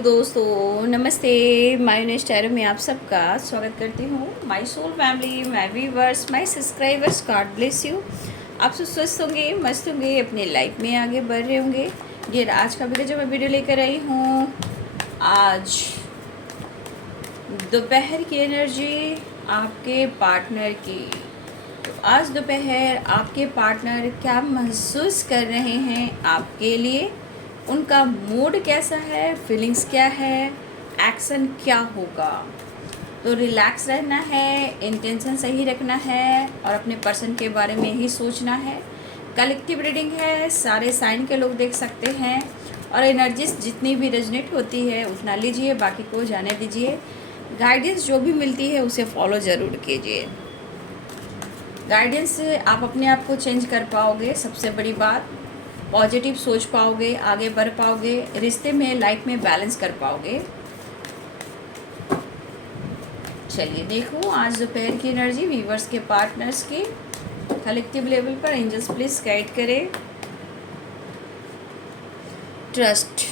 Hello दोस्तों, नमस्ते। मायोनेज tarot में आप सबका स्वागत करती हूँ। My soul family, my viewers, my subscribers, God bless you. आप सब स्वस्थ होंगे, मस्त होंगे, अपनी लाइफ में आगे बढ़ रहे होंगे। ये आज का वीडियो जो मैं वीडियो लेकर आई हूँ, आज दोपहर की एनर्जी आपके पार्टनर की। तो आज दोपहर आपके पार्टनर क्या महसूस कर रहे हैं आपके लिए, उनका मूड कैसा है, फीलिंग्स क्या है, एक्शन क्या होगा। तो रिलैक्स रहना है, इंटेंशन सही रखना है और अपने पर्सन के बारे में ही सोचना है। कलेक्टिव रीडिंग है, सारे साइन के लोग देख सकते हैं और एनर्जीज जितनी भी रेजोनेट होती है उतना लीजिए, बाकी को जाने दीजिए। गाइडेंस जो भी मिलती है उसे फॉलो ज़रूर कीजिए। गाइडेंस से आप अपने आप को चेंज कर पाओगे, सबसे बड़ी बात। पॉजिटिव सोच पाओगे, आगे बढ़ पाओगे, रिश्ते में, लाइफ में बैलेंस कर पाओगे। चलिए देखो आज दोपहर की एनर्जी व्यूवर्स के पार्टनर्स की कलेक्टिव लेवल पर। एंजल्स प्लीज गाइड करें। ट्रस्ट,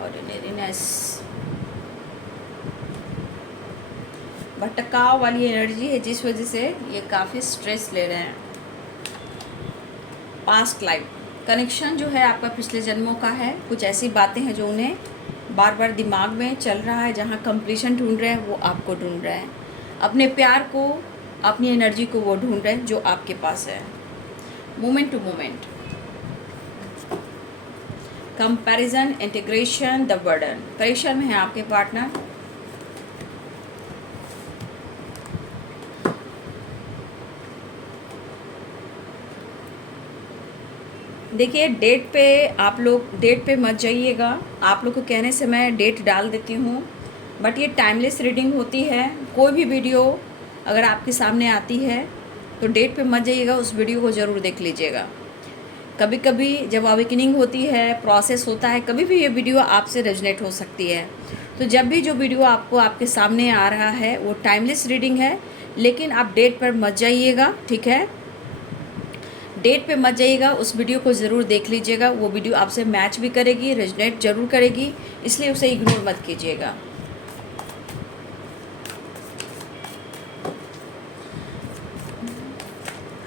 ऑर्डिनरीनेस, भटकाव वाली एनर्जी है जिस वजह से ये काफ़ी स्ट्रेस ले रहे हैं। पास्ट लाइफ कनेक्शन जो है आपका पिछले जन्मों का है। कुछ ऐसी बातें हैं जो उन्हें बार बार दिमाग में चल रहा है, जहाँ कंप्लीशन ढूंढ रहे हैं वो आपको ढूंढ रहे हैं। अपने प्यार को, अपनी एनर्जी को वो ढूंढ रहे हैं जो आपके पास है। Moment to moment, comparison, integration, the burden, pressure में है आपके पार्टनर। देखिए डेट पे मत जाइएगा। आप लोग को कहने से मैं डेट डाल देती हूँ, बट ये टाइमलेस रीडिंग होती है। कोई भी वीडियो अगर आपके सामने आती है तो डेट पे मत जाइएगा, उस वीडियो को ज़रूर देख लीजिएगा। कभी कभी जब अवेकनिंग होती है, प्रोसेस होता है, कभी भी ये वीडियो आपसे रेजोनेट हो सकती है। तो जब भी जो वीडियो आपको आपके सामने आ रहा है वो टाइमलेस रीडिंग है, लेकिन आप डेट पर मत जाइएगा, ठीक है। डेट पे मत जाइएगा, उस वीडियो को ज़रूर देख लीजिएगा। वो वीडियो आपसे मैच भी करेगी, रेजोनेट ज़रूर करेगी, इसलिए उसे इग्नोर मत कीजिएगा।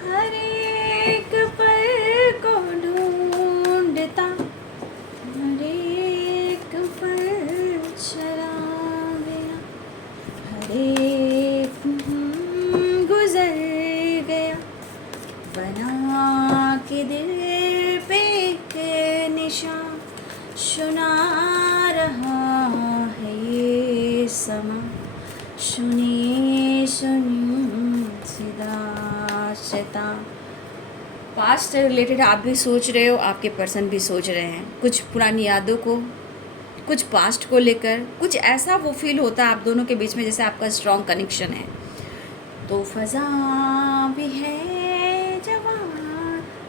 हर एक पल को ढूंढता, हर एक पल चला गया, हर एक गुजर गया, बना के दिल पे एक निशान, सुना रहा है ये समा, सुनी सुनी दास्तां। पास्ट से रिलेटेड आप भी सोच रहे हो, आपके पर्सन भी सोच रहे हैं कुछ पुरानी यादों को, कुछ पास्ट को लेकर। कुछ ऐसा वो फील होता है आप दोनों के बीच में जैसे आपका स्ट्रॉन्ग कनेक्शन है। तो फजा भी है जवान,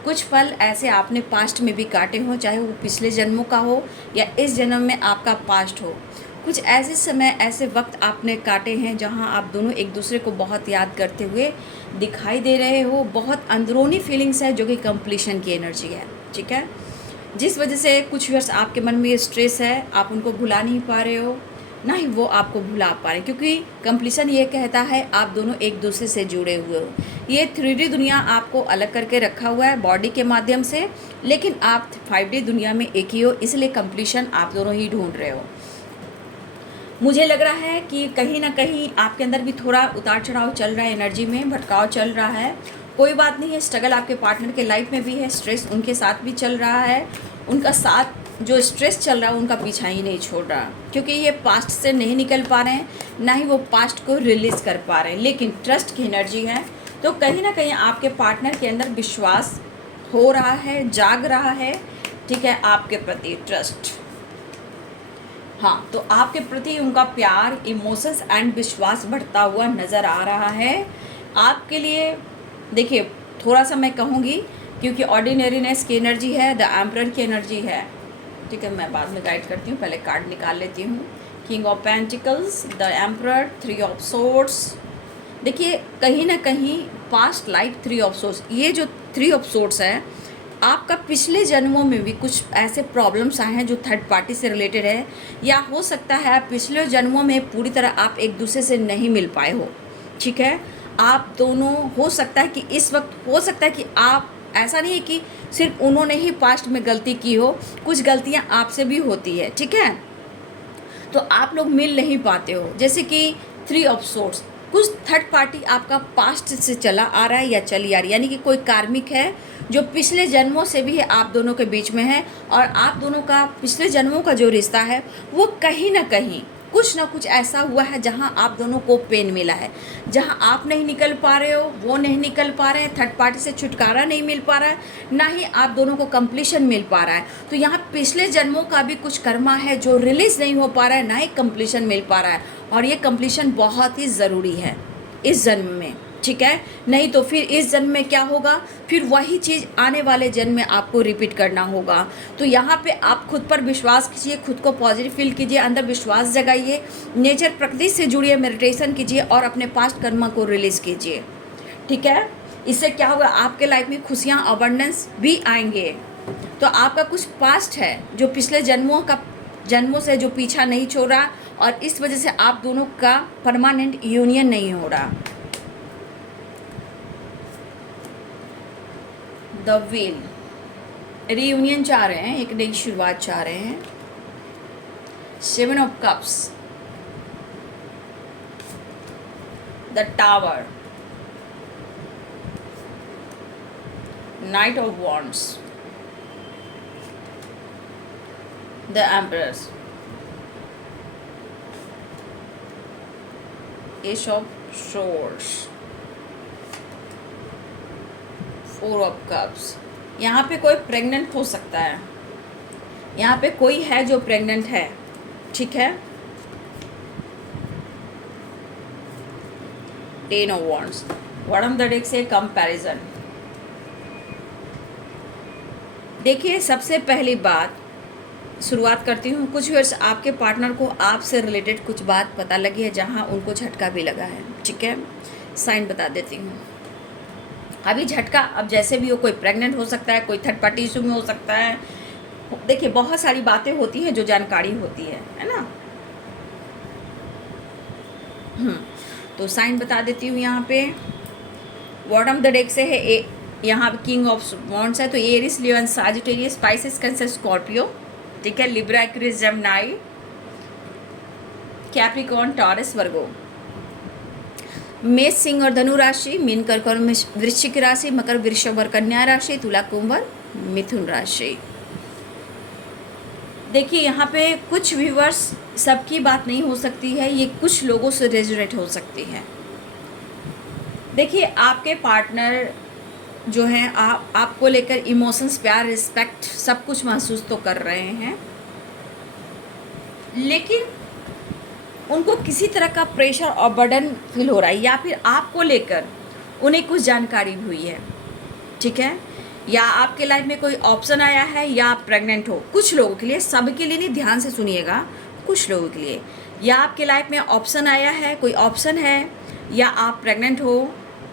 कुछ पल ऐसे आपने पास्ट में भी काटे हो, चाहे वो पिछले जन्मों का हो या इस जन्म में आपका पास्ट हो। कुछ ऐसे समय, ऐसे वक्त आपने काटे हैं जहां आप दोनों एक दूसरे को बहुत याद करते हुए दिखाई दे रहे हो। बहुत अंदरूनी फीलिंग्स है जो कि कंप्लीशन की एनर्जी है, ठीक है। जिस वजह से कुछ वर्ष आपके मन में स्ट्रेस है, आप उनको भुला नहीं पा रहे हो, ना ही वो आपको भुला पा रहे, क्योंकि कंप्लीशन ये कहता है आप दोनों एक दूसरे से जुड़े हुए हो। ये 3D दुनिया आपको अलग करके रखा हुआ है बॉडी के माध्यम से, लेकिन आप 5D दुनिया में एक ही हो, इसलिए कंप्लीशन आप दोनों ही ढूंढ रहे हो। मुझे लग रहा है कि कहीं ना कहीं आपके अंदर भी थोड़ा उतार चढ़ाव चल रहा है, एनर्जी में भटकाव चल रहा है। कोई बात नहीं है, स्ट्रगल आपके पार्टनर के लाइफ में भी है, स्ट्रेस उनके साथ भी चल रहा है। उनका साथ जो स्ट्रेस चल रहा है उनका पीछा ही नहीं छोड़ रहा, क्योंकि ये पास्ट से नहीं निकल पा रहे हैं, ना ही वो पास्ट को रिलीज़ कर पा रहे हैं। लेकिन ट्रस्ट की एनर्जी है, तो कहीं ना कहीं आपके पार्टनर के अंदर विश्वास हो रहा है, जाग रहा है, ठीक है, आपके प्रति ट्रस्ट। हाँ, तो आपके प्रति उनका प्यार, इमोशंस एंड विश्वास बढ़ता हुआ नज़र आ रहा है आपके लिए। देखिए थोड़ा सा मैं कहूँगी, क्योंकि ऑर्डिनरीनेस की एनर्जी है, द एम्परर की एनर्जी है, ठीक है। मैं बाद में गाइड करती हूँ, पहले कार्ड निकाल लेती हूँ। King of pentacles, the emperor, 3 of swords. देखिए कहीं ना कहीं पास्ट लाइफ 3 ऑफ सोर्ड्स, ये जो 3 ऑफ सोर्ड्स है आपका पिछले जन्मों में भी कुछ ऐसे प्रॉब्लम्स आए हैं जो थर्ड पार्टी से रिलेटेड है, या हो सकता है पिछले जन्मों में पूरी तरह आप एक दूसरे से नहीं मिल पाए हो, ठीक है। आप दोनों, हो सकता है कि इस वक्त, हो सकता है कि आप, ऐसा नहीं है कि सिर्फ उन्होंने ही पास्ट में गलती की हो, कुछ गलतियां आपसे भी होती है, ठीक है। तो आप लोग मिल नहीं पाते हो, जैसे कि 3 ऑफ सोर्ड्स, कुछ थर्ड पार्टी आपका पास्ट से चला आ रहा है या चली आ रही है, यानी कि कोई कार्मिक है जो पिछले जन्मों से भी है आप दोनों के बीच में है, और आप दोनों का पिछले जन्मों का जो रिश्ता है वो कहीं ना कहीं कुछ ना कुछ ऐसा हुआ है जहां आप दोनों को पेन मिला है, जहां आप नहीं निकल पा रहे हो, वो नहीं निकल पा रहे हैं, थर्ड पार्टी से छुटकारा नहीं मिल पा रहा है, ना ही आप दोनों को कंप्लीशन मिल पा रहा है। तो यहाँ पिछले जन्मों का भी कुछ कर्मा है जो रिलीज नहीं हो पा रहा है, ना ही कंप्लीशन मिल पा रहा है, और ये कंप्लीशन बहुत ही ज़रूरी है इस जन्म में, ठीक है। नहीं तो फिर इस जन्म में क्या होगा, फिर वही चीज़ आने वाले जन्म में आपको रिपीट करना होगा। तो यहाँ पे आप खुद पर विश्वास कीजिए, खुद को पॉजिटिव फील कीजिए, अंदर विश्वास जगाइए, नेचर प्रकृति से जुड़िए, मेडिटेशन कीजिए और अपने पास्ट कर्मा को रिलीज़ कीजिए, ठीक है। इससे क्या होगा, आपके लाइफ में खुशियाँ, अबंडेंस भी आएंगे। तो आपका कुछ पास्ट है जो पिछले जन्मों से जो पीछा नहीं छोड़ रहा, और इस वजह से आप दोनों का परमानेंट यूनियन नहीं हो रहा। द व्हील, रीयूनियन चाह रहे हैं, एक नई शुरुआत चाह रहे हैं। 7 of cups, the tower, night of wands, the emperors, S of swords, 4 of cups. यहाँ पे कोई प्रेग्नेंट हो सकता है, यहाँ पे कोई है जो प्रेग्नेंट है, ठीक है। 10 of wands, bottom the deck से कंपैरिजन। देखिए, सबसे पहली बात शुरुआत करती हूँ, कुछ व्यूअर्स आपके पार्टनर को आपसे रिलेटेड कुछ बात पता लगी है जहाँ उनको झटका भी लगा है, ठीक है। साइन बता देती हूँ। अभी झटका, अब जैसे भी हो, कोई प्रेग्नेंट हो सकता है, कोई थर्ड पार्टी इशू में हो सकता है। देखिए, बहुत सारी बातें होती हैं जो जानकारी होती है ना। तो साइन बता देती हूँ यहाँ पे। बॉटम द डेक से है यहाँ किंग ऑफ वॉन्ड्स है, तो Aries, Leo, Sagittarius, Pisces, Cancer, Scorpio, ठीक है। Libra, Aquarius, Gemini, Capricorn, Taurus, Virgo. मेष, सिंह और धनु राशि, मीन, कर्क और वृश्चिक राशि, मकर, वृषभ और कन्या राशि, तुला, कुंभ और मिथुन राशि। देखिए, यहाँ पे कुछ व्यूअर्स, सबकी बात नहीं हो सकती है, ये कुछ लोगों से रेजोनेट हो सकती है। देखिए, आपके पार्टनर जो हैं आपको लेकर इमोशंस, प्यार, रिस्पेक्ट सब कुछ महसूस तो कर रहे हैं, लेकिन उनको किसी तरह का प्रेशर और बर्डन फील हो रहा है, या फिर आपको लेकर उन्हें कुछ जानकारी हुई है, ठीक है। या आपके लाइफ में कोई ऑप्शन आया है, या आप प्रेग्नेंट हो। कुछ लोगों के लिए, सबके लिए नहीं, ध्यान से सुनिएगा, कुछ लोगों के लिए, या आपके लाइफ में ऑप्शन आया है, कोई ऑप्शन है, या आप प्रेग्नेंट हो।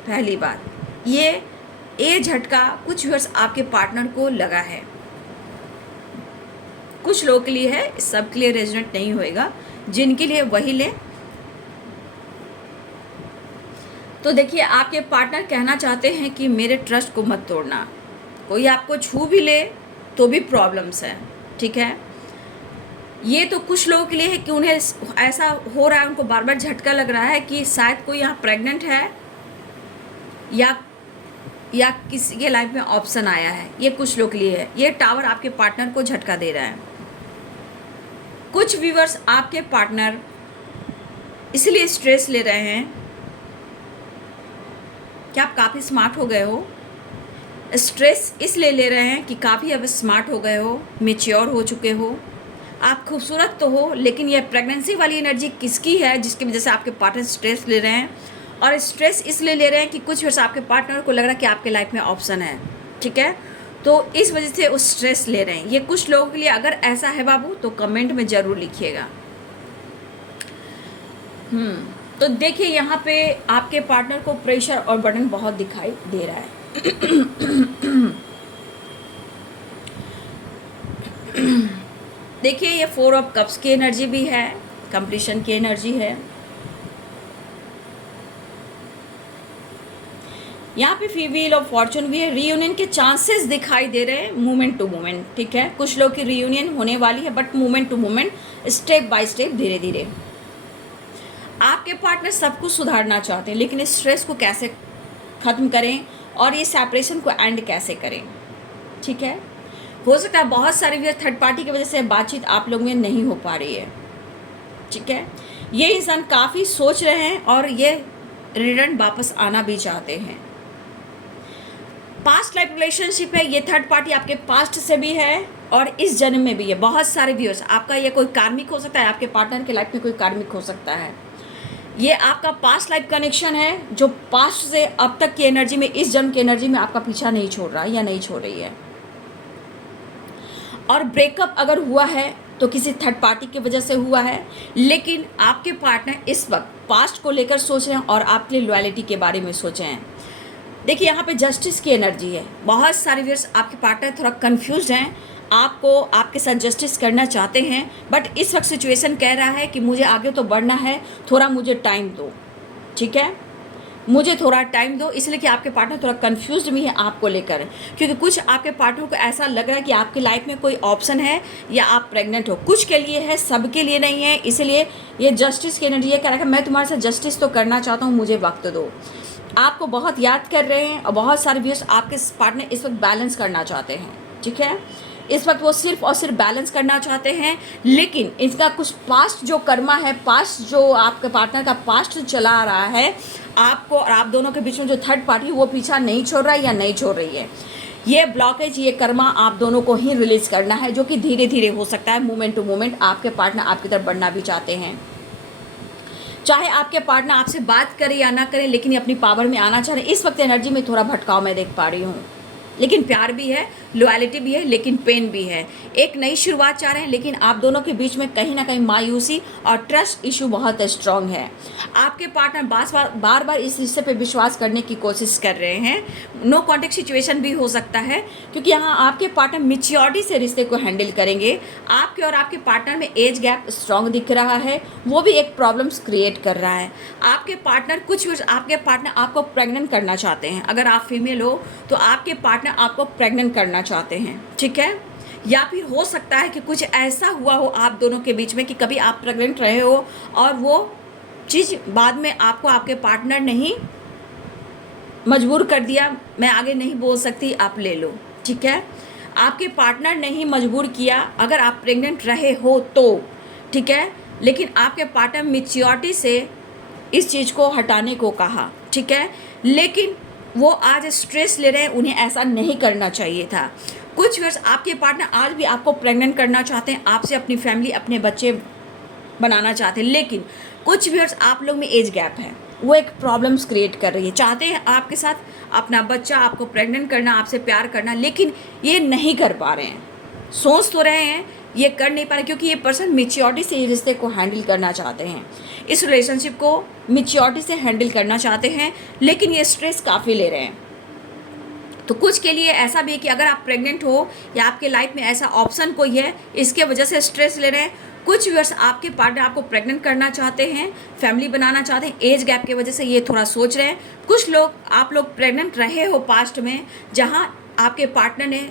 पहली बात, ये झटका कुछ व्यूअर्स आपके पार्टनर को लगा है, कुछ लोगों के लिए है, सब के लिए रेजोनेट नहीं होएगा, जिनके लिए वही ले। तो देखिए, आपके पार्टनर कहना चाहते हैं कि मेरे ट्रस्ट को मत तोड़ना। कोई आपको छू भी ले तो भी प्रॉब्लम्स है, ठीक है। ये तो कुछ लोगों के लिए है कि उन्हें ऐसा हो रहा है, उनको बार बार झटका लग रहा है कि शायद कोई यहाँ प्रेग्नेंट है, या किसी के लाइफ में ऑप्शन आया है। ये कुछ लोग के लिए है। ये टावर आपके पार्टनर को झटका दे रहा है। कुछ व्यूअर्स, आपके पार्टनर इसलिए स्ट्रेस ले रहे हैं कि आप काफ़ी स्मार्ट हो गए हो। स्ट्रेस इसलिए ले रहे हैं कि काफ़ी अब स्मार्ट हो गए हो, मेच्योर हो चुके हो, आप खूबसूरत तो हो, लेकिन ये प्रेगनेंसी वाली एनर्जी किसकी है जिसकी वजह से आपके पार्टनर स्ट्रेस ले रहे हैं। और स्ट्रेस इसलिए ले रहे हैं कि कुछ वर्ष आपके पार्टनर को लग रहा है कि आपके लाइफ में ऑप्शन है, ठीक है। तो इस वजह से वो स्ट्रेस ले रहे हैं। ये कुछ लोगों के लिए अगर ऐसा है बाबू, तो कमेंट में ज़रूर लिखिएगा। तो देखिए, यहाँ पे आपके पार्टनर को प्रेशर और बर्डन बहुत दिखाई दे रहा है। देखिए ये 4 ऑफ कप्स की एनर्जी भी है, कंप्लीशन की एनर्जी है। यहाँ पे व्हील ऑफ फॉर्चून भी है। रियूनियन के चांसेस दिखाई दे रहे हैं, मूवमेंट टू मूवमेंट, ठीक है। कुछ लोग की रियूनियन होने वाली है, but movement to movement, step by step, धीरे धीरे। आपके पार्टनर सब कुछ सुधारना चाहते हैं, लेकिन इस स्ट्रेस को कैसे ख़त्म करें और ये सेपरेशन को एंड कैसे करें, ठीक है। हो सकता है बहुत सारे थर्ड पार्टी की वजह से बातचीत आप लोगों में नहीं हो पा रही है, ठीक है। ये इंसान काफ़ी सोच रहे हैं और ये रिटर्न वापस आना भी चाहते हैं। पास्ट लाइफ रिलेशनशिप है, ये थर्ड पार्टी आपके पास्ट से भी है और इस जन्म में भी है। बहुत सारे व्यूअर्स, आपका ये कोई कार्मिक हो सकता है, आपके पार्टनर के लाइफ में कोई कार्मिक हो सकता है। ये आपका पास्ट लाइफ कनेक्शन है जो पास्ट से अब तक की एनर्जी में, इस जन्म की एनर्जी में आपका पीछा नहीं छोड़ रहा है या नहीं छोड़ रही है। और ब्रेकअप अगर हुआ है तो किसी थर्ड पार्टी की वजह से हुआ है, लेकिन आपके पार्टनर इस वक्त पास्ट को लेकर सोच रहे हैं और आपके लिए लॉयल्टी के बारे में सोचे हैं। देखिए यहाँ पे जस्टिस की एनर्जी है। बहुत सारे व्यूअर्स, आपके पार्टनर थोड़ा कंफ्यूज हैं, आपको आपके साथ जस्टिस करना चाहते हैं, बट इस वक्त सिचुएशन कह रहा है कि मुझे आगे तो बढ़ना है, थोड़ा मुझे टाइम दो, ठीक है, मुझे थोड़ा टाइम दो। इसलिए कि आपके पार्टनर थोड़ा कंफ्यूज्ड भी है आपको लेकर, क्योंकि कुछ आपके पार्टनर को ऐसा लग रहा है कि आपकी लाइफ में कोई ऑप्शन है या आप प्रेग्नेंट हो। कुछ के लिए है, सबके लिए नहीं है। इसलिए ये जस्टिस की एनर्जी ये कह रहा है मैं तुम्हारे साथ जस्टिस तो करना चाहता हूँ, मुझे वक्त दो। आपको बहुत याद कर रहे हैं और बहुत सारे व्यूअर्स आपके पार्टनर इस वक्त बैलेंस करना चाहते हैं, ठीक है। इस वक्त वो सिर्फ और सिर्फ बैलेंस करना चाहते हैं, लेकिन इसका कुछ पास्ट जो कर्मा है, पास्ट जो आपके पार्टनर का पास्ट चला आ रहा है, आपको और आप दोनों के बीच में जो थर्ड पार्टी वो पीछा नहीं छोड़ रहा है या नहीं छोड़ रही है। ये ब्लॉकेज, ये कर्मा आप दोनों को ही रिलीज करना है, जो कि धीरे धीरे हो सकता है। मोमेंट टू मोमेंट आपके पार्टनर आपकी तरफ बढ़ना भी चाहते हैं। चाहे आपके पार्टनर आपसे बात करे या ना करे, लेकिन ये अपनी पावर में आना चाह रहे हैं। इस वक्त एनर्जी में थोड़ा भटकाव मैं देख पा रही हूँ, लेकिन प्यार भी है, लॉयल्टी भी है, लेकिन पेन भी है। एक नई शुरुआत चाह रहे हैं, लेकिन आप दोनों के बीच में कहीं ना कहीं मायूसी और ट्रस्ट इशू बहुत स्ट्रांग है। आपके पार्टनर बार बार इस रिश्ते पे विश्वास करने की कोशिश कर रहे हैं। नो कॉन्टेक्ट सिचुएशन भी हो सकता है, क्योंकि यहाँ आपके पार्टनर मैच्योरिटी से रिश्ते को हैंडल करेंगे। आपके और आपके पार्टनर में एज गैप स्ट्रांग दिख रहा है, वो भी एक प्रॉब्लम्स क्रिएट कर रहा है। आपके पार्टनर आपके पार्टनर आपको प्रेग्नेंट करना चाहते हैं। अगर आप फीमेल हो तो आपके पार्टनर आपको प्रेग्नेंट करना चाहते हैं, ठीक है। या फिर हो सकता है कि कुछ ऐसा हुआ हो आप दोनों के बीच में कि कभी आप प्रेग्नेंट रहे हो और वो चीज़ बाद में आपको आपके पार्टनर ने ही मजबूर कर दिया, मैं आगे नहीं बोल सकती, आप ले लो, ठीक है। आपके पार्टनर ने ही मजबूर किया अगर आप प्रेग्नेंट रहे हो तो, ठीक है, लेकिन आपके पार्टनर मैच्योरिटी से इस चीज़ को हटाने को कहा, ठीक है, लेकिन वो आज स्ट्रेस ले रहे हैं, उन्हें ऐसा नहीं करना चाहिए था। कुछ वर्ष आपके पार्टनर आज भी आपको प्रेग्नेंट करना चाहते हैं, आपसे अपनी फैमिली, अपने बच्चे बनाना चाहते हैं, लेकिन कुछ वर्ष आप लोग में एज गैप है, वो एक प्रॉब्लम्स क्रिएट कर रही है। चाहते हैं आपके साथ अपना बच्चा, आपको प्रेग्नेंट करना, आपसे प्यार करना, लेकिन ये नहीं कर पा रहे हैं। सोच तो रहे हैं, ये कर नहीं पा रहे, क्योंकि ये पर्सन मैच्योरिटी से इस रिश्ते को हैंडल करना चाहते हैं, इस रिलेशनशिप को मैच्योरिटी से हैंडल करना चाहते हैं, लेकिन ये स्ट्रेस काफ़ी ले रहे हैं। तो कुछ के लिए ऐसा भी है कि अगर आप प्रेग्नेंट हो या आपके लाइफ में ऐसा ऑप्शन कोई है, इसके वजह से स्ट्रेस ले रहे हैं। कुछ व्यूअर्स आपके पार्टनर आपको प्रेग्नेंट करना चाहते हैं, फैमिली बनाना चाहते हैं, एज गैप की वजह से ये थोड़ा सोच रहे हैं। कुछ लोग, आप लोग प्रेग्नेंट रहे हो पास्ट में, जहाँ आपके पार्टनर ने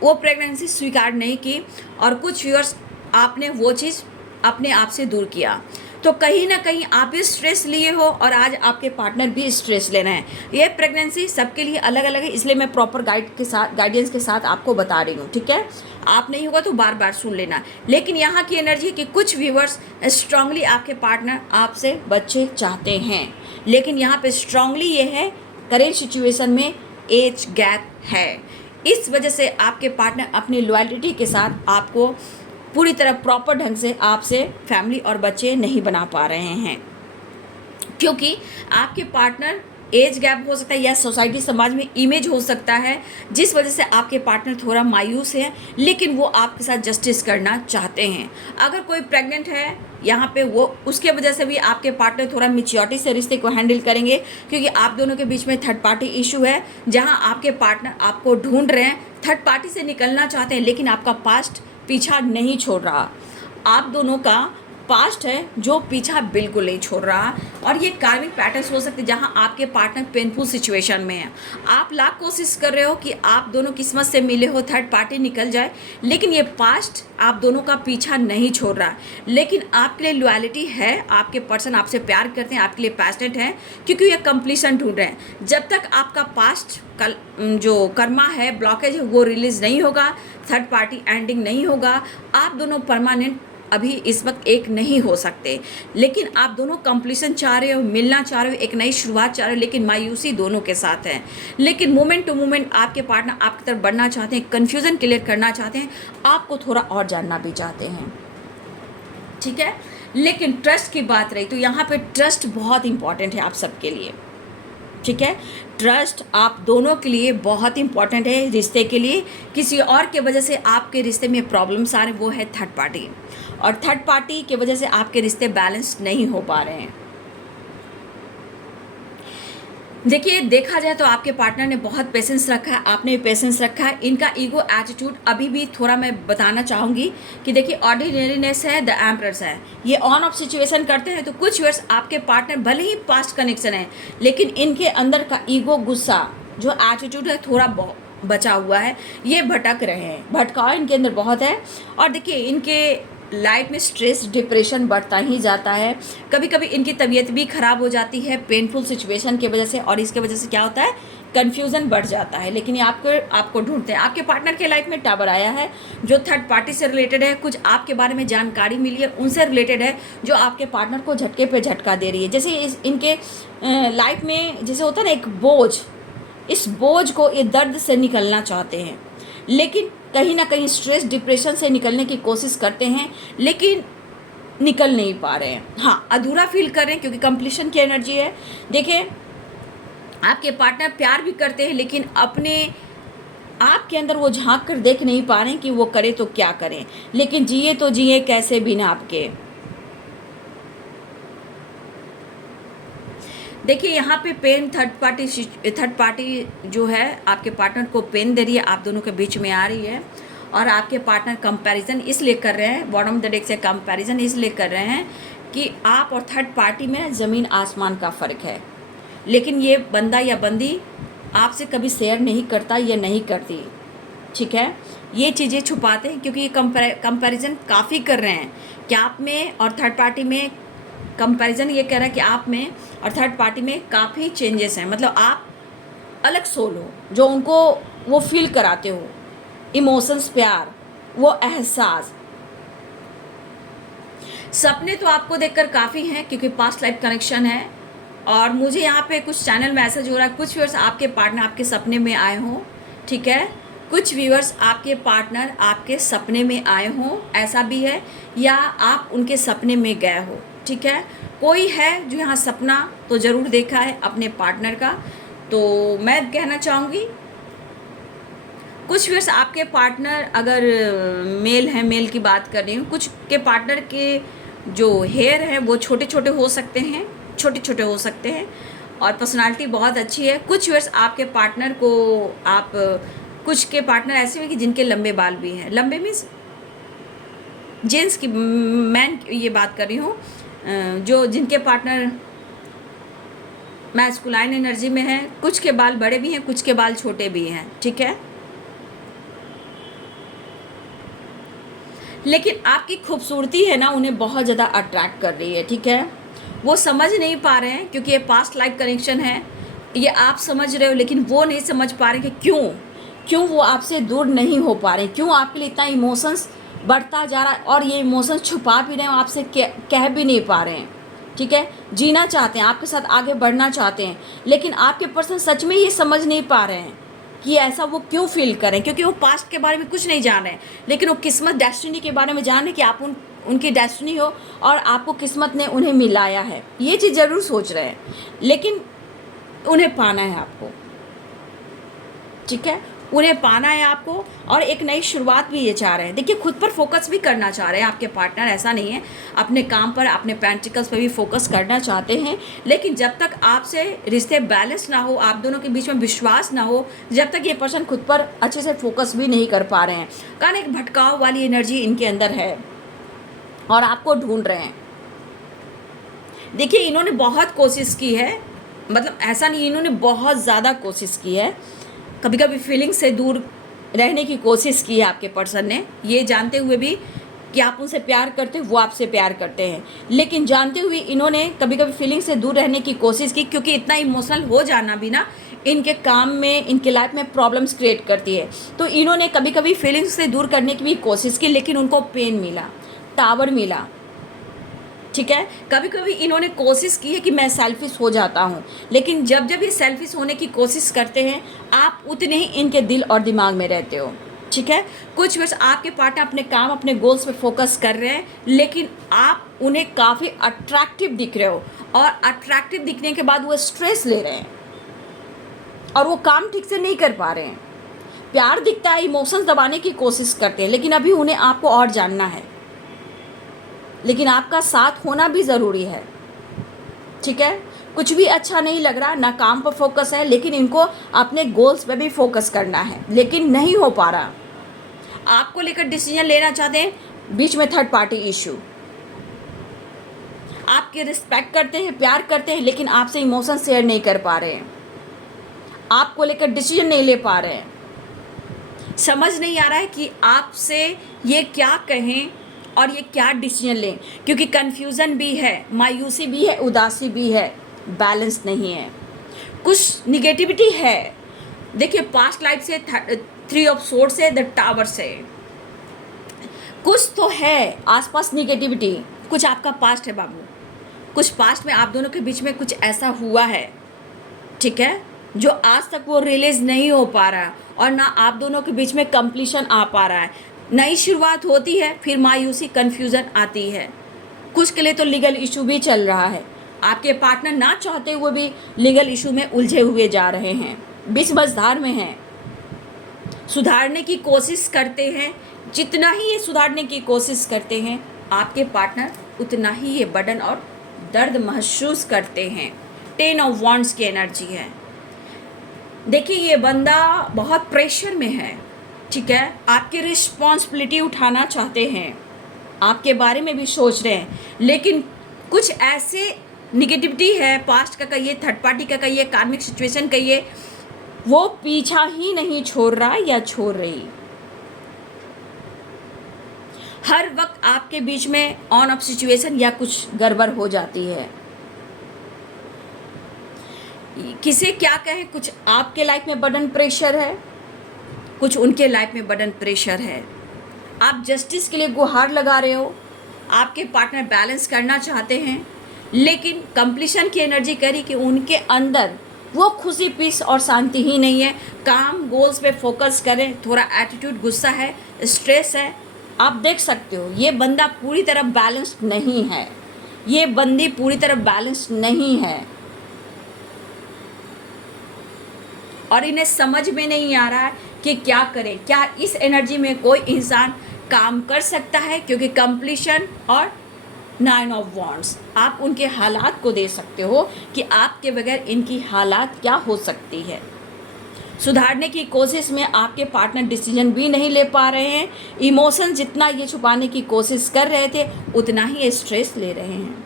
वो प्रेगनेंसी स्वीकार नहीं की, और कुछ व्यूअर्स आपने वो चीज़ अपने आप से दूर किया। तो कहीं ना कहीं आप भी स्ट्रेस लिए हो और आज आपके पार्टनर भी स्ट्रेस ले रहे हैं। ये प्रेगनेंसी सबके लिए अलग अलग है, इसलिए मैं प्रॉपर गाइडेंस के साथ आपको बता रही हूँ, ठीक है। आप नहीं होगा तो बार बार सुन लेना। लेकिन यहाँ की एनर्जी है कि कुछ व्यूअर्स स्ट्रांगली आपके पार्टनर आपसे बच्चे चाहते हैं, लेकिन यहाँ पे स्ट्रांगली ये है, करेंट सिचुएशन में एज गैप है। इस वजह से आपके पार्टनर अपनी लॉयल्टी के साथ आपको पूरी तरह प्रॉपर ढंग से आपसे फैमिली और बच्चे नहीं बना पा रहे हैं, क्योंकि आपके पार्टनर एज गैप हो सकता है या सोसाइटी समाज में इमेज हो सकता है, जिस वजह से आपके पार्टनर थोड़ा मायूस है, लेकिन वो आपके साथ जस्टिस करना चाहते हैं। अगर कोई प्रेग्नेंट है यहाँ पे, वो उसके वजह से भी आपके पार्टनर थोड़ा मैच्योरिटी से रिश्ते को हैंडल करेंगे, क्योंकि आप दोनों के बीच में थर्ड पार्टी इशू है, जहाँ आपके पार्टनर आपको ढूंढ रहे हैं, थर्ड पार्टी से निकलना चाहते हैं, लेकिन आपका पास्ट पीछा नहीं छोड़ रहा, आप दोनों का पास्ट है जो पीछा बिल्कुल नहीं छोड़ रहा। और ये कार्मिक पैटर्न्स हो सकते हैं जहाँ आपके पार्टनर पेनफुल सिचुएशन में है। आप लाख कोशिश कर रहे हो कि आप दोनों किस्मत से मिले हो, थर्ड पार्टी निकल जाए, लेकिन ये पास्ट आप दोनों का पीछा नहीं छोड़ रहा। लेकिन आपके लिए लॉयल्टी है, आपके पर्सन आपसे प्यार करते हैं, आपके लिए पैशनेट हैं, क्योंकि ये कंप्लीशन ढूंढ रहे हैं। जब तक आपका पास्ट जो कर्मा है, ब्लॉकेज है, वो रिलीज नहीं होगा, थर्ड पार्टी एंडिंग नहीं होगा, आप दोनों परमानेंट अभी इस वक्त एक नहीं हो सकते। लेकिन आप दोनों कंप्लीशन चाह रहे हो, मिलना चाह रहे हो, एक नई शुरुआत चाह रहे हो, लेकिन मायूसी दोनों के साथ है। लेकिन मोमेंट टू मोमेंट आपके पार्टनर आपकी तरफ बढ़ना चाहते हैं, कन्फ्यूज़न क्लियर करना चाहते हैं, आपको थोड़ा और जानना भी चाहते हैं, ठीक है। लेकिन ट्रस्ट की बात रही तो यहाँ पे ट्रस्ट बहुत इंपॉर्टेंट है आप सबके लिए, ठीक है। ट्रस्ट आप दोनों के लिए बहुत इंपॉर्टेंट है रिश्ते के लिए। किसी और के वजह से आपके रिश्ते में प्रॉब्लम्स आ रहे हैं, वो है थर्ड पार्टी, और थर्ड पार्टी की वजह से आपके रिश्ते बैलेंस नहीं हो पा रहे हैं। देखिए, देखा जाए तो आपके पार्टनर ने बहुत पेशेंस रखा है, आपने भी पेशेंस रखा है। इनका ईगो एटीट्यूड अभी भी थोड़ा मैं बताना चाहूँगी कि देखिए, ऑर्डिनरीनेस है, द एम्परर्स है, ये ऑन ऑफ सिचुएशन करते हैं। तो कुछ वर्ष आपके पार्टनर भले ही पास्ट कनेक्शन है, लेकिन इनके अंदर का ईगो, गुस्सा, जो एटीट्यूड है, थोड़ा बचा हुआ है, ये भटक रहे हैं, भटकाव इनके अंदर बहुत है। और देखिए, इनके लाइफ में स्ट्रेस, डिप्रेशन बढ़ता ही जाता है। कभी कभी इनकी तबीयत भी ख़राब हो जाती है पेनफुल सिचुएशन की वजह से, और इसके वजह से क्या होता है, कन्फ्यूज़न बढ़ जाता है। लेकिन ये आपको ढूंढते हैं। आपके पार्टनर के लाइफ में टावर आया है जो थर्ड पार्टी से रिलेटेड है, कुछ आपके बारे में जानकारी मिली है उनसे रिलेटेड है, जो आपके पार्टनर को झटके पे झटका दे रही है। जैसे इनके लाइफ में जैसे होता है ना एक बोझ, इस बोझ को, ये दर्द से निकलना चाहते हैं, लेकिन कहीं ना कहीं स्ट्रेस, डिप्रेशन से निकलने की कोशिश करते हैं, लेकिन निकल नहीं पा रहे हैं। हाँ, अधूरा फील कर रहे हैं क्योंकि कंप्लीशन की एनर्जी है। देखिए, आपके पार्टनर प्यार भी करते हैं, लेकिन अपने आपके अंदर वो झांक कर देख नहीं पा रहे हैं कि वो करे तो क्या करें, लेकिन जिए तो जिए कैसे बिना आपके। देखिए, यहाँ पे पेन थर्ड पार्टी जो है आपके पार्टनर को पेन दे रही है, आप दोनों के बीच में आ रही है। और आपके पार्टनर कंपैरिजन इसलिए कर रहे हैं, बॉटम ऑफ द डेक से कंपैरिजन इसलिए कर रहे हैं कि आप और थर्ड पार्टी में ज़मीन आसमान का फ़र्क है। लेकिन ये बंदा या बंदी आपसे कभी शेयर नहीं करता या नहीं करती, ठीक है। ये चीज़ें छुपाते हैं क्योंकि ये कंपैरिजन काफ़ी कर रहे हैं कि आप में और थर्ड पार्टी में। कंपैरिजन ये कह रहा है कि आप में और थर्ड पार्टी में काफ़ी चेंजेस हैं, मतलब आप अलग सोल हो जो उनको वो फील कराते हो, इमोशंस, प्यार, वो एहसास। सपने तो आपको देखकर काफ़ी हैं क्योंकि पास्ट लाइफ कनेक्शन है। और मुझे यहाँ पे कुछ चैनल मैसेज हो रहा है, कुछ व्यूअर्स आपके पार्टनर आपके सपने में आए हों, ठीक है। कुछ व्यूअर्स आपके पार्टनर आपके सपने में आए हों, ऐसा भी है, या आप उनके सपने में गए हो, ठीक है। कोई है जो यहाँ सपना तो ज़रूर देखा है अपने पार्टनर का। तो मैं कहना चाहूँगी, कुछ व्यूअर्स आपके पार्टनर अगर मेल है, मेल की बात कर रही हूँ, कुछ के पार्टनर के जो हेयर हैं वो छोटे छोटे हो सकते हैं, छोटे छोटे हो सकते हैं, और पर्सनालिटी बहुत अच्छी है। कुछ व्यूअर्स आपके पार्टनर को आप, कुछ के पार्टनर ऐसे हैं कि जिनके लंबे बाल भी हैं, लंबे मीन्स जेंट्स की, मैन ये बात कर रही हूँ, जो जिनके पार्टनर मैस्कुलाइन एनर्जी में है। कुछ के बाल बड़े भी हैं, कुछ के बाल छोटे भी हैं, ठीक है। लेकिन आपकी खूबसूरती है ना, उन्हें बहुत ज़्यादा अट्रैक्ट कर रही है, ठीक है। वो समझ नहीं पा रहे हैं क्योंकि ये पास्ट लाइफ कनेक्शन है, ये आप समझ रहे हो, लेकिन वो नहीं समझ पा रहे कि क्यों वो आपसे दूर नहीं हो पा रहे, क्यों आपके लिए इतना इमोशंस बढ़ता जा रहा है, और ये इमोशंस छुपा भी रहे हैं, आपसे कह भी नहीं पा रहे हैं, ठीक है। जीना चाहते हैं, आपके साथ आगे बढ़ना चाहते हैं, लेकिन आपके पर्सन सच में ये समझ नहीं पा रहे हैं कि ऐसा वो क्यों फील करें, क्योंकि वो पास्ट के बारे में कुछ नहीं जान रहे हैं, लेकिन वो किस्मत, डेस्टिनी के बारे में जान रहे हैं कि आप उनकी डेस्टिनी हो और आपको किस्मत ने उन्हें मिलाया है, ये चीज़ ज़रूर सोच रहे हैं, लेकिन उन्हें पाना है आपको, ठीक है। उन्हें पाना है आपको, और एक नई शुरुआत भी ये चाह रहे हैं। देखिए खुद पर फोकस भी करना चाह रहे हैं आपके पार्टनर, ऐसा नहीं है, अपने काम पर, अपने पेंटिकल्स पर भी फोकस करना चाहते हैं। लेकिन जब तक आपसे रिश्ते बैलेंस ना हो, आप दोनों के बीच में विश्वास ना हो, जब तक ये पर्सन खुद पर अच्छे से फोकस भी नहीं कर पा रहे हैं। कारण एक भटकाव वाली एनर्जी इनके अंदर है और आपको ढूंढ रहे हैं। देखिए इन्होंने बहुत कोशिश की है, मतलब ऐसा नहीं, इन्होंने बहुत ज़्यादा कोशिश की है। कभी कभी फीलिंग से दूर रहने की कोशिश की है आपके पर्सन ने, ये जानते हुए भी कि आप उनसे प्यार करते हैं, वो आपसे प्यार करते हैं, लेकिन जानते हुए इन्होंने कभी कभी फीलिंग से दूर रहने की कोशिश की, क्योंकि इतना इमोशनल हो जाना भी ना इनके काम में, इनके लाइफ में प्रॉब्लम्स क्रिएट करती है। तो इन्होंने कभी कभी फीलिंग्स से दूर करने की भी कोशिश की, लेकिन उनको पेन मिला, टावर मिला, ठीक है। कभी कभी इन्होंने कोशिश की है कि मैं सेल्फिश हो जाता हूँ, लेकिन जब जब ये सेल्फिश होने की कोशिश करते हैं, आप उतने ही इनके दिल और दिमाग में रहते हो, ठीक है। कुछ वर्ष आपके पार्टनर अपने काम, अपने गोल्स पे फोकस कर रहे हैं, लेकिन आप उन्हें काफ़ी अट्रैक्टिव दिख रहे हो, और अट्रैक्टिव दिखने के बाद वो स्ट्रेस ले रहे हैं और वो काम ठीक से नहीं कर पा रहे हैं। प्यार दिखता है, इमोशंस दबाने की कोशिश करते हैं, लेकिन अभी उन्हें आपको और जानना है, लेकिन आपका साथ होना भी ज़रूरी है, ठीक है। कुछ भी अच्छा नहीं लग रहा, ना काम पर फोकस है, लेकिन इनको अपने गोल्स पे भी फोकस करना है, लेकिन नहीं हो पा रहा। आपको लेकर डिसीजन लेना चाहते हैं, बीच में थर्ड पार्टी इशू। आपके रिस्पेक्ट करते हैं, प्यार करते हैं, लेकिन आपसे इमोशन शेयर नहीं कर पा रहे हैं, आपको लेकर डिसीजन नहीं ले पा रहे हैं। समझ नहीं आ रहा है कि आपसे ये क्या कहें और ये क्या डिसीजन लें, क्योंकि कन्फ्यूज़न भी है, मायूसी भी है, उदासी भी है, बैलेंस नहीं है, कुछ निगेटिविटी है। देखिए पास्ट लाइफ से 3 ऑफ सोर्ड्स से, द टावर से कुछ तो है आसपास निगेटिविटी, कुछ आपका पास्ट है बाबू, कुछ पास्ट में आप दोनों के बीच में कुछ ऐसा हुआ है, ठीक है, जो आज तक वो रिलीज नहीं हो पा रहा, और ना आप दोनों के बीच में कंप्लीशन आ पा रहा है। नई शुरुआत होती है, फिर मायूसी, कन्फ्यूज़न आती है। कुछ के लिए तो लीगल इशू भी चल रहा है, आपके पार्टनर ना चाहते हुए भी लीगल इशू में उलझे हुए जा रहे हैं, बीच मझधार में हैं। सुधारने की कोशिश करते हैं, जितना ही ये सुधारने की कोशिश करते हैं, आपके पार्टनर उतना ही ये बर्डन और दर्द महसूस करते हैं। 10 ऑफ वॉन्ड्स की एनर्जी है। देखिए ये बंदा बहुत प्रेशर में है, ठीक है, आपकी रिस्पॉन्सिबिलिटी उठाना चाहते हैं, आपके बारे में भी सोच रहे हैं, लेकिन कुछ ऐसे निगेटिविटी है, पास्ट का कहिए, थर्ड पार्टी का कहिए, कार्मिक सिचुएशन कहिए, वो पीछा ही नहीं छोड़ रहा या छोड़ रही। हर वक्त आपके बीच में ऑन ऑफ सिचुएशन या कुछ गड़बड़ हो जाती है। किसे क्या कहें, कुछ आपके लाइफ में बर्डन प्रेशर है, कुछ उनके लाइफ में बर्डन प्रेशर है। आप जस्टिस के लिए गुहार लगा रहे हो, आपके पार्टनर बैलेंस करना चाहते हैं, लेकिन कंप्लीशन की एनर्जी कह रही कि उनके अंदर वो खुशी, पीस और शांति ही नहीं है। काम, गोल्स पे फोकस करें, थोड़ा एटीट्यूड, गुस्सा है, स्ट्रेस है। आप देख सकते हो ये बंदा पूरी तरह बैलेंस्ड नहीं है, ये बंदी पूरी तरह बैलेंस्ड नहीं है, और इन्हें समझ में नहीं आ रहा है कि क्या करें। क्या इस एनर्जी में कोई इंसान काम कर सकता है, क्योंकि कंप्लीशन और 9 ऑफ वॉन्ड्स, आप उनके हालात को दे सकते हो कि आपके बगैर इनकी हालात क्या हो सकती है। सुधारने की कोशिश में आपके पार्टनर डिसीजन भी नहीं ले पा रहे हैं, इमोशन जितना ये छुपाने की कोशिश कर रहे थे, उतना ही स्ट्रेस ले रहे हैं,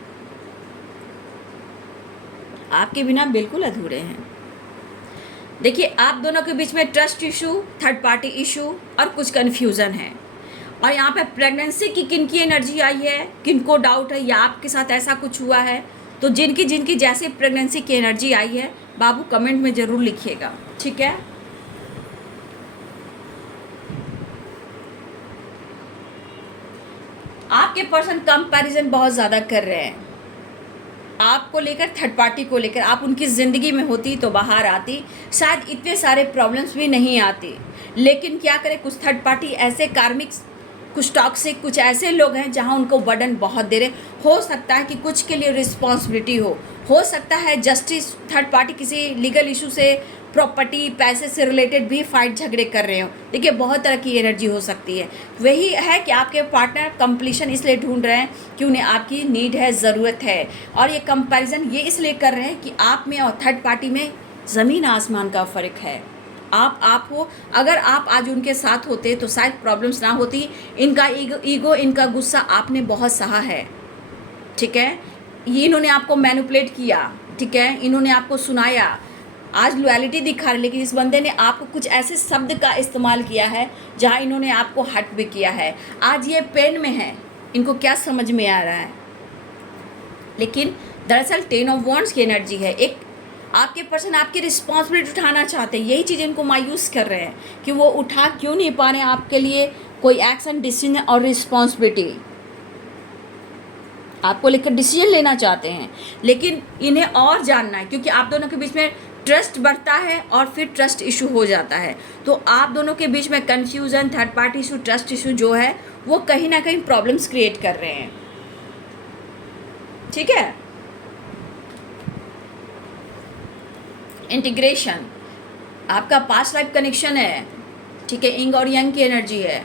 आपके बिना बिल्कुल अधूरे हैं। देखिए आप दोनों के बीच में trust issue, third party issue और कुछ कन्फ्यूज़न है। और यहाँ पे प्रेगनेंसी की किन की एनर्जी आई है, किनको डाउट है या आपके साथ ऐसा कुछ हुआ है, तो जिनकी जिनकी जैसे प्रेगनेंसी की एनर्जी आई है बाबू कमेंट में ज़रूर लिखिएगा, ठीक है। आपके पर्सन कंपैरिजन बहुत ज़्यादा कर रहे हैं आपको लेकर, थर्ड पार्टी को लेकर। आप उनकी ज़िंदगी में होती तो बाहर आती, शायद इतने सारे प्रॉब्लम्स भी नहीं आती, लेकिन क्या करें, कुछ थर्ड पार्टी ऐसे कार्मिक, कुछ टॉक्सिक, कुछ ऐसे लोग हैं जहां उनको बर्डन बहुत दे रहे। हो सकता है कि कुछ के लिए रिस्पॉन्सिबिलिटी हो सकता है जस्टिस, थर्ड पार्टी किसी लीगल इशू से प्रॉपर्टी, पैसे से रिलेटेड भी फाइट झगड़े कर रहे हो। देखिए बहुत तरह की एनर्जी हो सकती है। वही है कि आपके पार्टनर कंप्लीशन इसलिए ढूंढ रहे हैं कि उन्हें आपकी नीड है, ज़रूरत है, और ये कंपैरिजन ये इसलिए कर रहे हैं कि आप में और थर्ड पार्टी में ज़मीन आसमान का फ़र्क है। आप हो, अगर आप आज उनके साथ होते तो शायद प्रॉब्लम्स ना होती। इनका ईगो, इनका गुस्सा आपने बहुत सहा है, ठीक है। ये इन्होंने आपको मैनिपुलेट किया, ठीक है, इन्होंने आपको सुनाया, आज लॉयल्टी दिखा रहे, लेकिन इस बंदे ने आपको कुछ ऐसे शब्द का इस्तेमाल किया है जहाँ इन्होंने आपको हर्ट भी किया है। आज ये पेन में है, इनको क्या समझ में आ रहा है, लेकिन दरअसल 10 ऑफ वॉन्ड्स की एनर्जी है। एक आपके पर्सन आपकी रिस्पॉन्सिबिलिटी उठाना चाहते हैं, यही चीज़ इनको मायूस कर रहे हैं कि वो उठा क्यों नहीं पा रहे हैं आपके लिए कोई एक्शन, डिसीजन और रिस्पॉन्सिबिलिटी। आपको लेकर डिसीजन लेना चाहते हैं, लेकिन इन्हें और जानना है, क्योंकि आप दोनों के बीच में ट्रस्ट बढ़ता है और फिर ट्रस्ट इशू हो जाता है। तो आप दोनों के बीच में confusion, third party issue, trust issue जो है वो कहीं ना कहीं प्रॉब्लम्स क्रिएट कर रहे हैं, ठीक है। इंटीग्रेशन, आपका पास्ट लाइफ कनेक्शन है, ठीक है। इंग और यंग की एनर्जी है।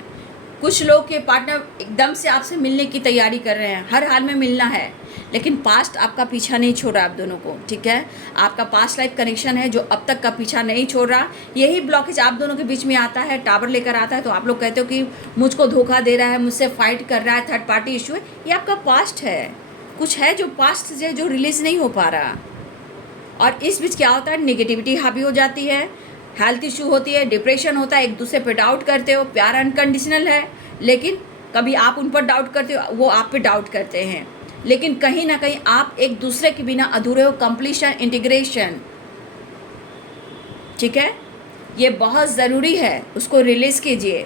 कुछ लोग के पार्टनर एकदम से आपसे मिलने की तैयारी कर रहे हैं, हर हाल में मिलना है, लेकिन पास्ट आपका पीछा नहीं छोड़ रहा आप दोनों को, ठीक है। आपका पास्ट लाइफ कनेक्शन है जो अब तक का पीछा नहीं छोड़ रहा। यही ब्लॉकेज आप दोनों के बीच में आता है, टावर लेकर आता है, तो आप लोग कहते हो कि मुझको धोखा दे रहा है, मुझसे फाइट कर रहा है, थर्ड पार्टी इशू है। ये आपका पास्ट है, कुछ है जो पास्ट से जो रिलीज नहीं हो पा रहा। और इस बीच क्या होता है, नेगेटिविटी हावी हो जाती है, हेल्थ इशू होती है, डिप्रेशन होता है, एक दूसरे पे डाउट करते हो। प्यार अनकंडीशनल है, लेकिन कभी आप उन पर डाउट करते हो, वो आप पे डाउट करते हैं, लेकिन कहीं ना कहीं आप एक दूसरे के बिना अधूरे हो। कंप्लीशन, इंटीग्रेशन, ठीक है, ये बहुत ज़रूरी है, उसको रिलीज़ कीजिए।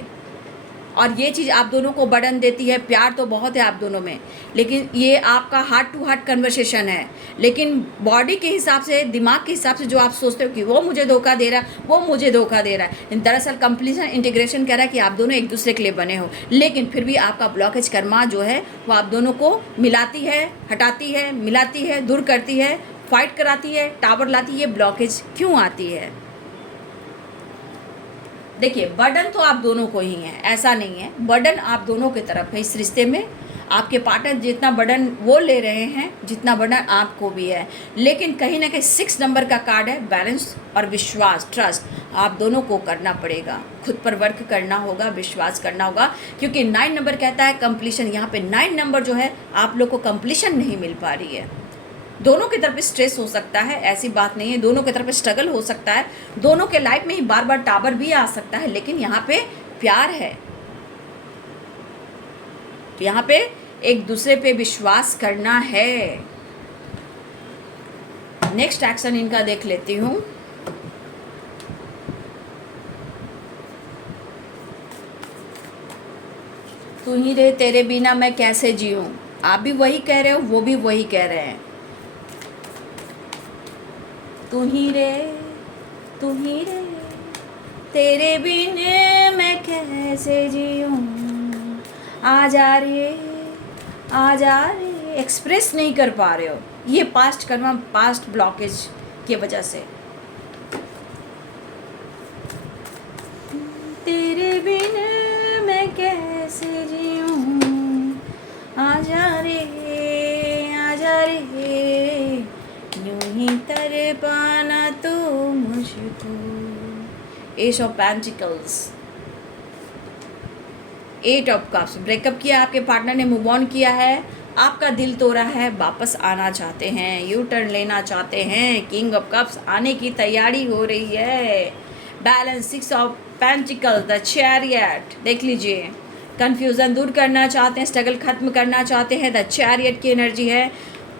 और ये चीज़ आप दोनों को बर्डन देती है। प्यार तो बहुत है आप दोनों में, लेकिन ये आपका हार्ट टू हार्ट कन्वर्सेशन है, लेकिन बॉडी के हिसाब से, दिमाग के हिसाब से जो आप सोचते हो कि वो मुझे धोखा दे रहा है, वो मुझे धोखा दे रहा है, दरअसल कंप्लीशन, इंटीग्रेशन कह रहा है कि आप दोनों एक दूसरे के लिए बने हो, लेकिन फिर भी आपका ब्लॉकेज कर्मा जो है वो आप दोनों को मिलाती है, हटाती है, मिलाती है, दूर करती है, फाइट कराती है, टावर लाती है। ब्लॉकेज क्यों आती है? देखिए, बर्डन तो आप दोनों को ही है, ऐसा नहीं है, बर्डन आप दोनों की तरफ है। इस रिश्ते में आपके पार्टनर जितना बर्डन वो ले रहे हैं, जितना बर्डन आपको भी है, लेकिन कहीं ना कहीं 6 नंबर का कार्ड है, बैलेंस और विश्वास, ट्रस्ट आप दोनों को करना पड़ेगा। खुद पर वर्क करना होगा, विश्वास करना होगा, क्योंकि 9 नंबर कहता है कंप्लीशन। यहाँ पे 9 नंबर जो है आप लोग को कंप्लीशन नहीं मिल पा रही है। दोनों की तरफ स्ट्रेस हो सकता है, ऐसी बात नहीं है, दोनों की तरफ स्ट्रगल हो सकता है, दोनों के लाइफ में ही बार बार टावर भी आ सकता है, लेकिन यहाँ पे प्यार है, यहाँ पे एक दूसरे पे विश्वास करना है। नेक्स्ट एक्शन इनका देख लेती हूँ। तू ही रे, तेरे बिना मैं कैसे जीऊं। आप भी वही कह रहे हो, वो भी वही कह रहे हैं। तू ही रे, तू ही रे, तेरे बिन मैं कैसे जीऊं। आजा रे, आजा रे। एक्सप्रेस नहीं कर पा रहे हो, ये पास्ट कर्मा, पास्ट ब्लॉकेज की वजह से। तेरे बिन मैं कैसे जीऊं। आजा रे, आजा रे, यूं ही तर पाना तो मुझको। S of pentacles, 8 of cups. Breakup किया आपके पार्टनर ने, मूव ऑन किया है, आपका दिल तोड़ा है, वापस आना चाहते हैं, यू टर्न लेना चाहते हैं। किंग ऑफ कप्स आने की तैयारी हो रही है। Balance, 6 of pentacles, the chariot. देख लीजिए, कन्फ्यूज़न दूर करना चाहते हैं, स्ट्रगल खत्म करना चाहते हैं, द चैरियट की एनर्जी है।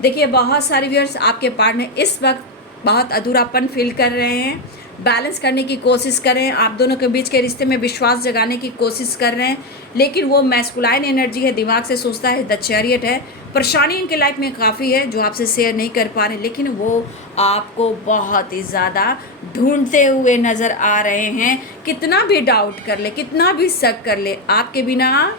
देखिए, बहुत सारे व्यूअर्स आपके पार्टनर इस वक्त बहुत अधूरापन फील कर रहे हैं, बैलेंस करने की कोशिश कर रहे हैं, आप दोनों के बीच के रिश्ते में विश्वास जगाने की कोशिश कर रहे हैं, लेकिन वो मैस्कुलाइन एनर्जी है, दिमाग से सोचता है, द चैरियट है। परेशानी इनके लाइफ में काफ़ी है जो आपसे शेयर नहीं कर पा रहे, लेकिन वो आपको बहुत ही ज़्यादा ढूंढते हुए नज़र आ रहे हैं। कितना भी डाउट कर ले, कितना भी शक कर ले, आपके बिना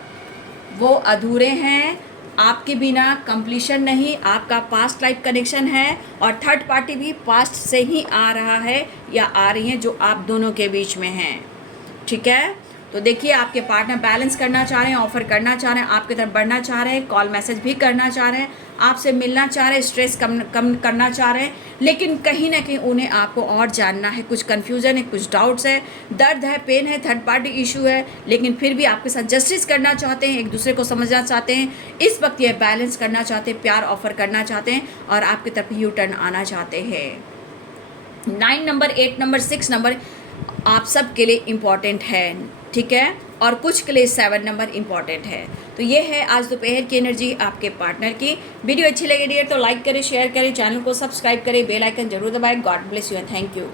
वो अधूरे हैं, आपके बिना कंप्लीशन नहीं, आपका पास्ट लाइफ कनेक्शन है और थर्ड पार्टी भी पास्ट से ही आ रहा है या आ रही है जो आप दोनों के बीच में है। ठीक है, तो देखिए आपके पार्टनर बैलेंस करना चाह रहे हैं, ऑफर करना चाह रहे हैं, आपकी तरफ बढ़ना चाह रहे हैं, कॉल मैसेज भी करना चाह रहे हैं, आपसे मिलना चाह रहे हैं, स्ट्रेस कम करना चाह रहे हैं, लेकिन कहीं ना कहीं उन्हें आपको और जानना है, कुछ कन्फ्यूज़न है, कुछ डाउट्स है, दर्द है, पेन है, थर्ड पार्टी इशू है, लेकिन फिर भी आपके साथ जस्टिस करना चाहते हैं, एक दूसरे को समझना चाहते हैं। इस वक्त ये बैलेंस करना चाहते हैं, प्यार ऑफर करना चाहते हैं और आपकी तरफ यू टर्न आना चाहते हैं। 9 नंबर, 8 नंबर, 6 नंबर आप सब के लिए इम्पॉर्टेंट है। ठीक है, और कुछ के लिए 7 नंबर इम्पॉर्टेंट है। तो ये है आज दोपहर की एनर्जी आपके पार्टनर की। वीडियो अच्छी लगी डियर तो लाइक करें, शेयर करें, चैनल को सब्सक्राइब करें, बेल आइकन जरूर दबाएं। God bless you and thank you.